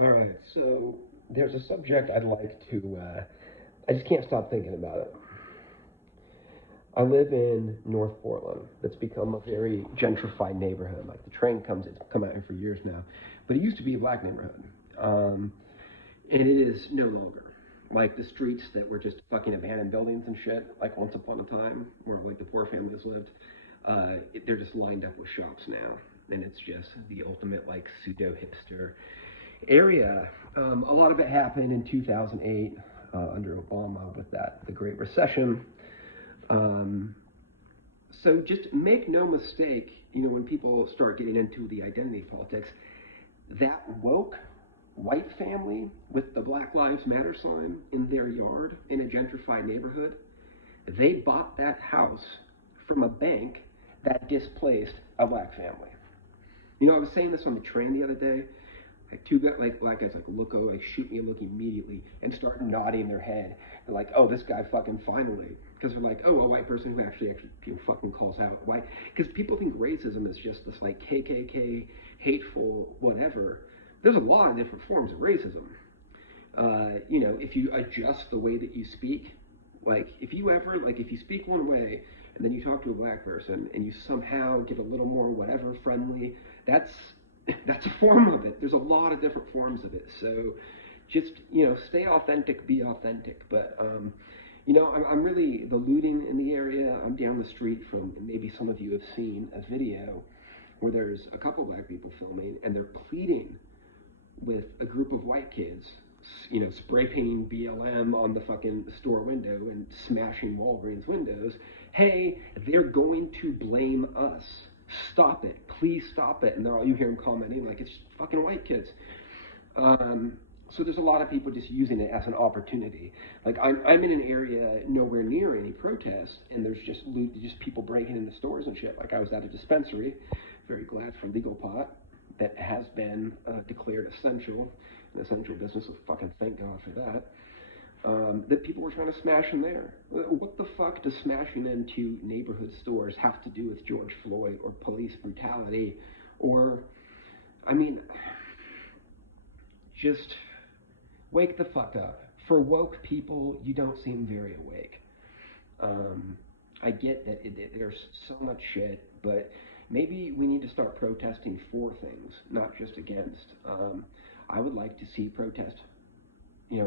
All right, so there's a subject I'd like to, I just can't stop thinking about it. I live in North Portland. That's become a very gentrified neighborhood. Like the train it's come out here for years now, but it used to be a black neighborhood. Um, and it is no longer. Like the streets that were just fucking abandoned buildings and shit, like once upon a time, where like the poor families lived, they're just lined up with shops now, and it's just the ultimate like pseudo hipster area. A lot of it happened in 2008 under Obama with the Great Recession. Um, so just make no mistake, when people start getting into the identity politics, that woke white family with the Black Lives Matter sign in their yard in a gentrified neighborhood, they bought that house from a bank that displaced a black family. I was saying this on the train the other day. Like two like black guys like look over, like shoot me a look immediately and start nodding their head. They're like, oh, this guy fucking finally. Because they're like, oh, a white person who actually fucking calls out. Why? Because people think racism is just this like KKK, hateful, whatever. There's a lot of different forms of racism. If you adjust the way that you speak, like if you speak one way and then you talk to a black person and you somehow get a little more whatever friendly, that's that's a form of it. There's a lot of different forms of it. So just stay authentic, be authentic. But I'm really the looting in the area. I'm down the street from, and maybe some of you have seen a video where there's a couple black people filming and they're pleading with a group of white kids, spray painting BLM on the fucking store window and smashing Walgreens windows. Hey, they're going to blame us. Stop it. Please stop it. And then all you hear them commenting like it's fucking white kids. So there's a lot of people just using it as an opportunity. Like I'm in an area nowhere near any protests, and there's just people breaking into stores and shit. Like I was at a dispensary, very glad for legal pot that has been declared essential, an essential business. So fucking thank God for that. That people were trying to smash in there. What the fuck does smashing into neighborhood stores have to do with George Floyd or police brutality? Or, I mean, just wake the fuck up. For woke people, you don't seem very awake. I get that there's so much shit, but maybe we need to start protesting for things, not just against. I would like to see protest,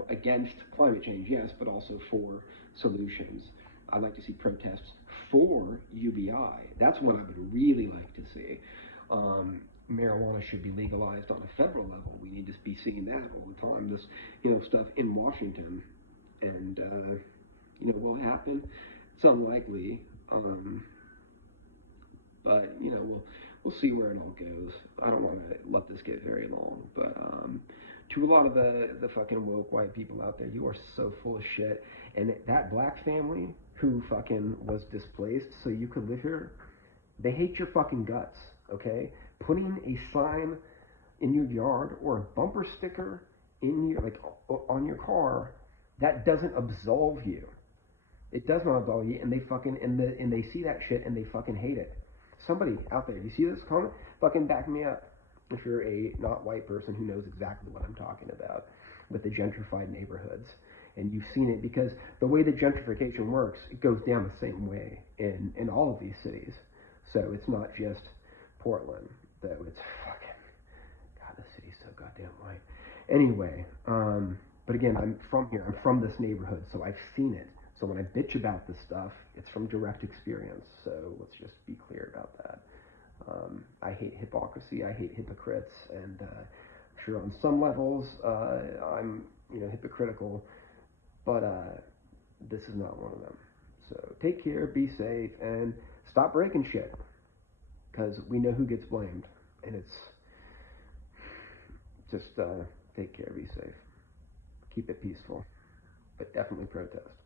against climate change, yes, but also for solutions. I'd like to see protests for UBI. That's what I would really like to see. Marijuana should be legalized on a federal level. We need to be seeing that all the time. This, stuff in Washington, and will it happen? It's unlikely, but we'll see where it all goes. I don't want to let this get very long, but to a lot of the fucking woke white people out there, you are so full of shit. And that black family who fucking was displaced so you could live here, they hate your fucking guts. Okay, putting a sign in your yard or a bumper sticker in your on your car, that doesn't absolve you. It does not absolve you, and they see that shit and they fucking hate it. Somebody out there, you see this comment? Fucking back me up. If you're a not white person who knows exactly what I'm talking about with the gentrified neighborhoods, and you've seen it, because the way that gentrification works, it goes down the same way in all of these cities. So it's not just Portland, though. It's fucking, God, the city's so goddamn white. Anyway, but again, I'm from here. I'm from this neighborhood, so I've seen it. So when I bitch about this stuff, it's from direct experience. So let's just be clear about that. I hate hypocrisy. I hate hypocrites, and I'm sure on some levels I'm hypocritical, but this is not one of them. So take care, be safe, and stop breaking shit, because we know who gets blamed, and it's just take care, be safe, keep it peaceful, but definitely protest.